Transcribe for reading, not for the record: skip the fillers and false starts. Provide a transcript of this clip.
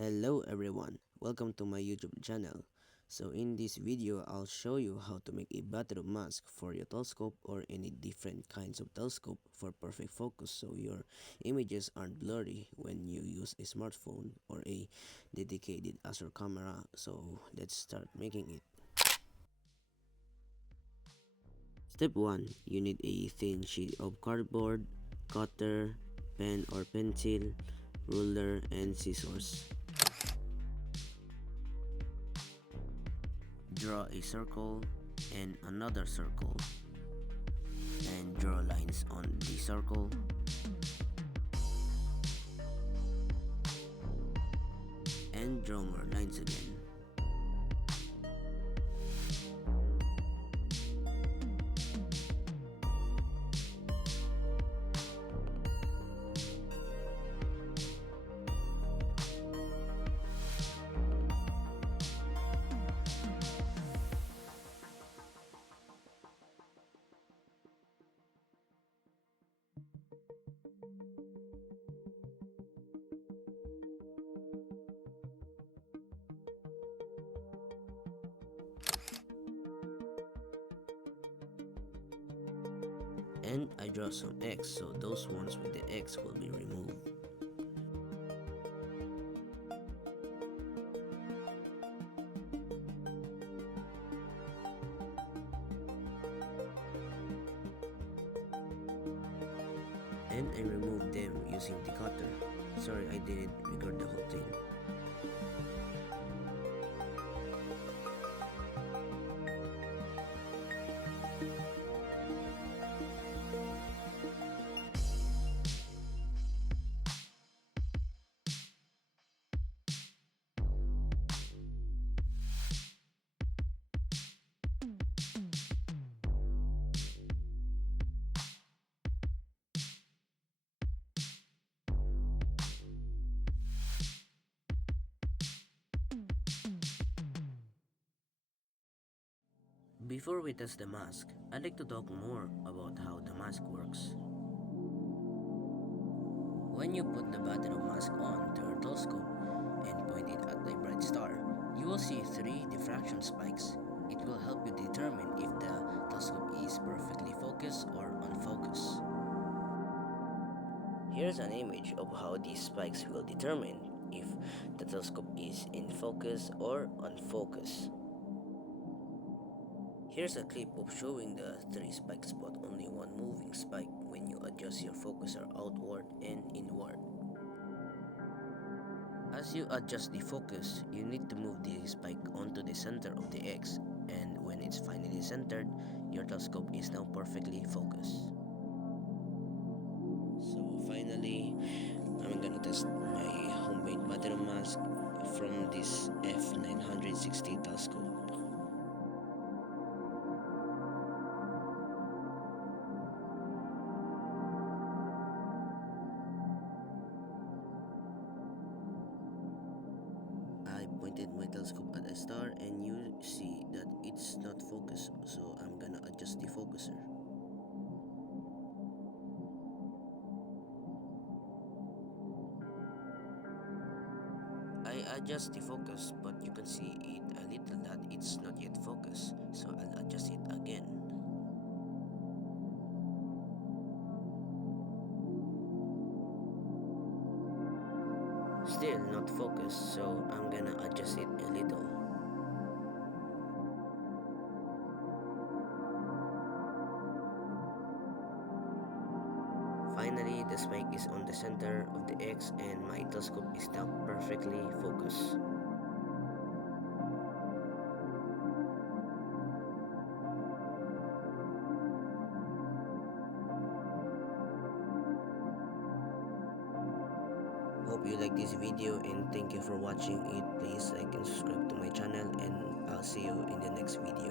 Hello everyone, welcome to my YouTube channel. So in this video, I'll show you how to make a battery mask for your telescope or any different kinds of telescope for perfect focus so your images aren't blurry when you use a smartphone or a dedicated Astro camera. So let's start making it. Step 1. You need a thin sheet of cardboard, cutter, pen or pencil, ruler, and scissors. Draw a circle and another circle and draw lines on the circle and draw more lines again. And I draw some X, so those ones with the X will be removed. And I removed them using the cutter. Sorry, I didn't record the whole thing. Before we test the mask, I'd like to talk more about how the mask works. When you put the Bahtinov mask on to your telescope and point it at the bright star, you will see three diffraction spikes. It will help you determine if the telescope is perfectly focused or unfocused. Here's an image of how these spikes will determine if the telescope is in focus or unfocused. Here's a clip of showing the three spike spot, only one moving spike when you adjust your focuser outward and inward. As you adjust the focus, you need to move the spike onto the center of the X, and when it's finally centered, your telescope is now perfectly focused. So finally, I'm gonna test my homemade battery mask from this F960 telescope. I pointed my telescope at a star and you see that it's not focused, so I'm gonna adjust the focuser. I adjust the focus, but you can see it a little that it's not yet focused, so I'll adjust it again. Still not focused, so I'm gonna adjust it a little. Finally, the spike is on the center of the X and my telescope is now perfectly focused. Hope you like this video and thank you for watching it. Please like and subscribe to my channel and I'll see you in the next video.